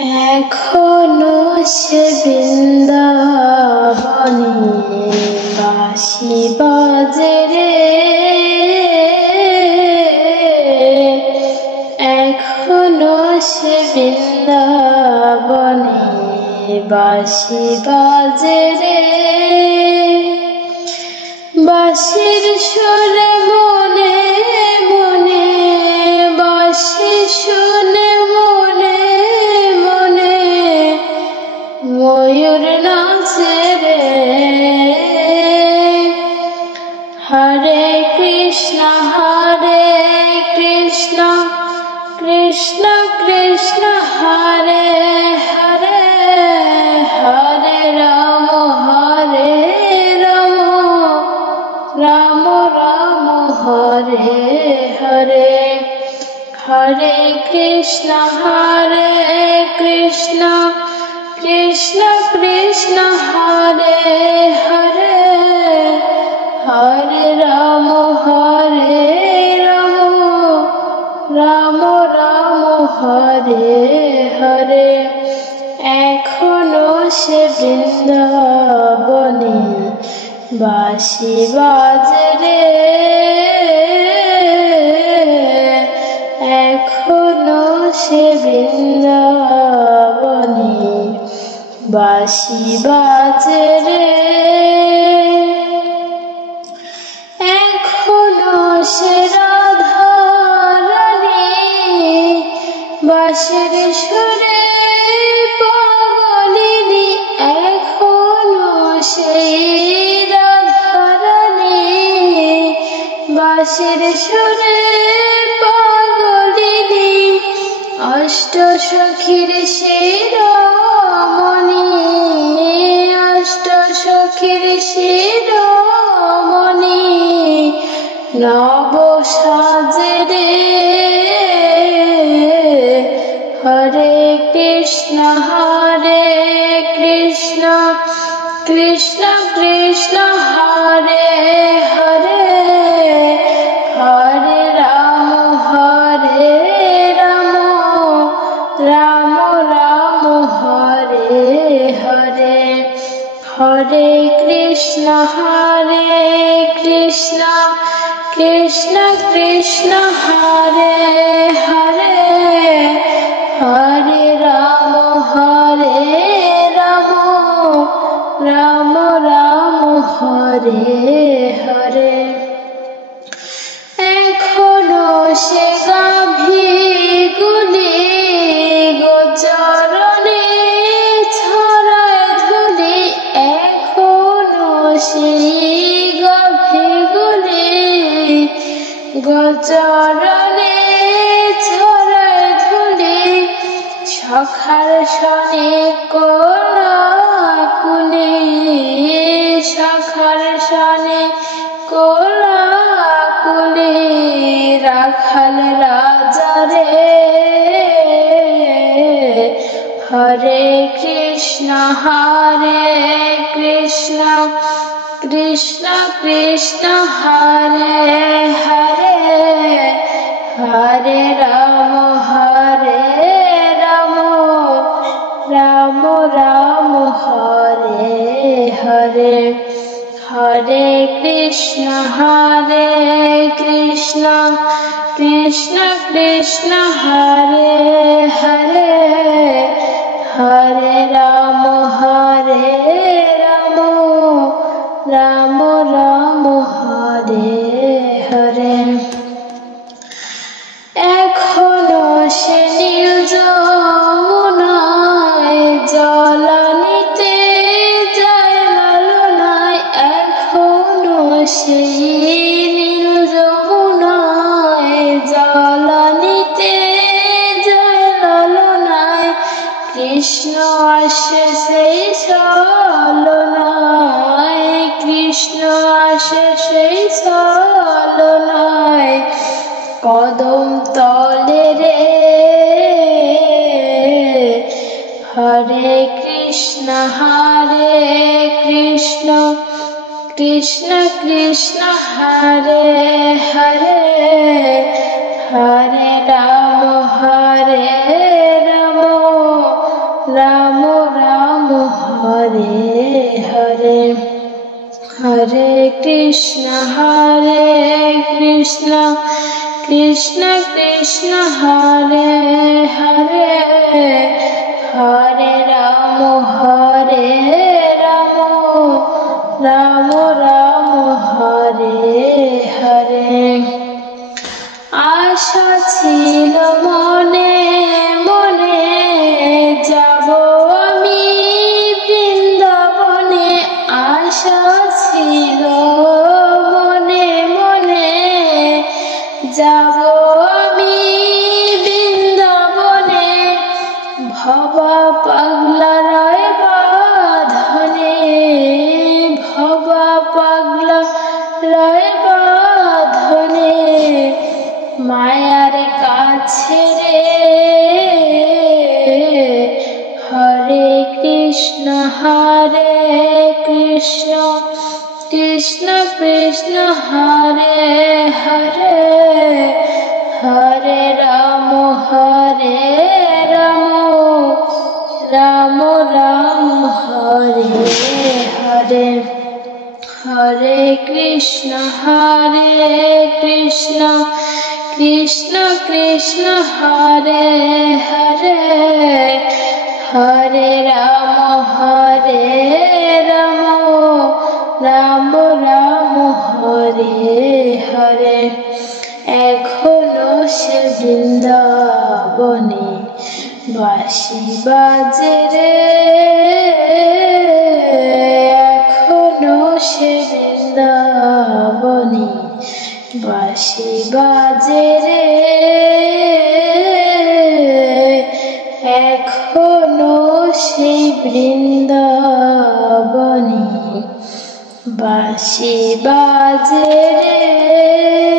এখনো সে বৃন্দাবনে বাঁশি বাজে রে, এখনো সে বৃন্দাবনে বাঁশি বাজে রে। বাঁশির সুরে মনে মনে বাঁশি শুনে মনে মনে ময়ূর নাচে রে। হরে কৃষ্ণ কৃষ্ণ কৃষ্ণ হরে হরে, হরে রাম রাম রাম হরে হরে। হরে কৃষ্ণ কৃষ্ণ কৃষ্ণ হরে হরে, হরে রাম রাম রাম হরে হরে। এখনো সে বৃন্দাবনে বাঁশি বাজে রে, এখনো সে বৃন্দাবনে বাঁশি বাজে রে। এখনো সে রাধা রানী বাঁশির সুরে পাগলিনী, এখনো সেই রাধা রানী বাঁশির সুরে পাগলিনী। অষ্ট সখীর শিরোমণি, অষ্ট সখীর শিরোমণি নব সাজে রে। হরে কৃষ্ণ কৃষ্ণ কৃষ্ণ হরে হরে, হরে রাম রাম রাম হরে হরে। হরে কৃষ্ণ কৃষ্ণ কৃষ্ণ হরে হরে, হরে রাম রাম রাম হরে হরে। এখনো সে গাভীগুলি গোচরণে ছড়ায় ধুলি, এখনো সেই গাভীগুলি গোচরণে ছড়ায় ধুলি। সখার সনে কোলাকুলি, সখার সনে কোলাকুলি রাখাল রাজা রে। হরে কৃষ্ণ কৃষ্ণ কৃষ্ণ হরে হরে, হরে রাম রাম রাম হরে হরে। হরে কৃষ্ণ কৃষ্ণ কৃষ্ণ হরে হরে, হরে রাম রাম রাম হরে হরে। এখনো সে নীল যমুনায় জল নিতে যায় লালনায়, এখনো সেই নীল যমুনায় জল নিতে যায় লালনায়। কৃষ্ণ আসে সেই ছলনায়, কৃষ্ণ আসে সেই ছলনায় কদম তলে রে। হরে কৃষ্ণ কৃষ্ণ কৃষ্ণ হরে হরে, হরে রাম রাম রাম হরে হরে হরে কৃষ্ণ কৃষ্ণ কৃষ্ণ হরে হরে হরে রাম রাম রাম হরে হরে আশা ছিল মনে মনে যাব আমি বৃন্দাবনে আশা ছিল মনে মনে যাব আমি বৃন্দাবনে ভবা পাগলা রয় বাঁধনে ভবা পাগলা রয় বাঁধনে মায়ার কাছে রে হরে কৃষ্ণ কৃষ্ণ কৃষ্ণ হরে হরে হরে রাম রাম রাম হরে হরে হরে কৃষ্ণ কৃষ্ণ কৃষ্ণ হরে হরে হরে রাম রাম রাম হরে হরে এখনো সে বৃন্দাবনে বাঁশি বাজে রে এখনো সে বৃন্দাবনে বাঁশি বাজে রে এখনো সেই বৃন্দাবনে বাঁশি বাজে রে।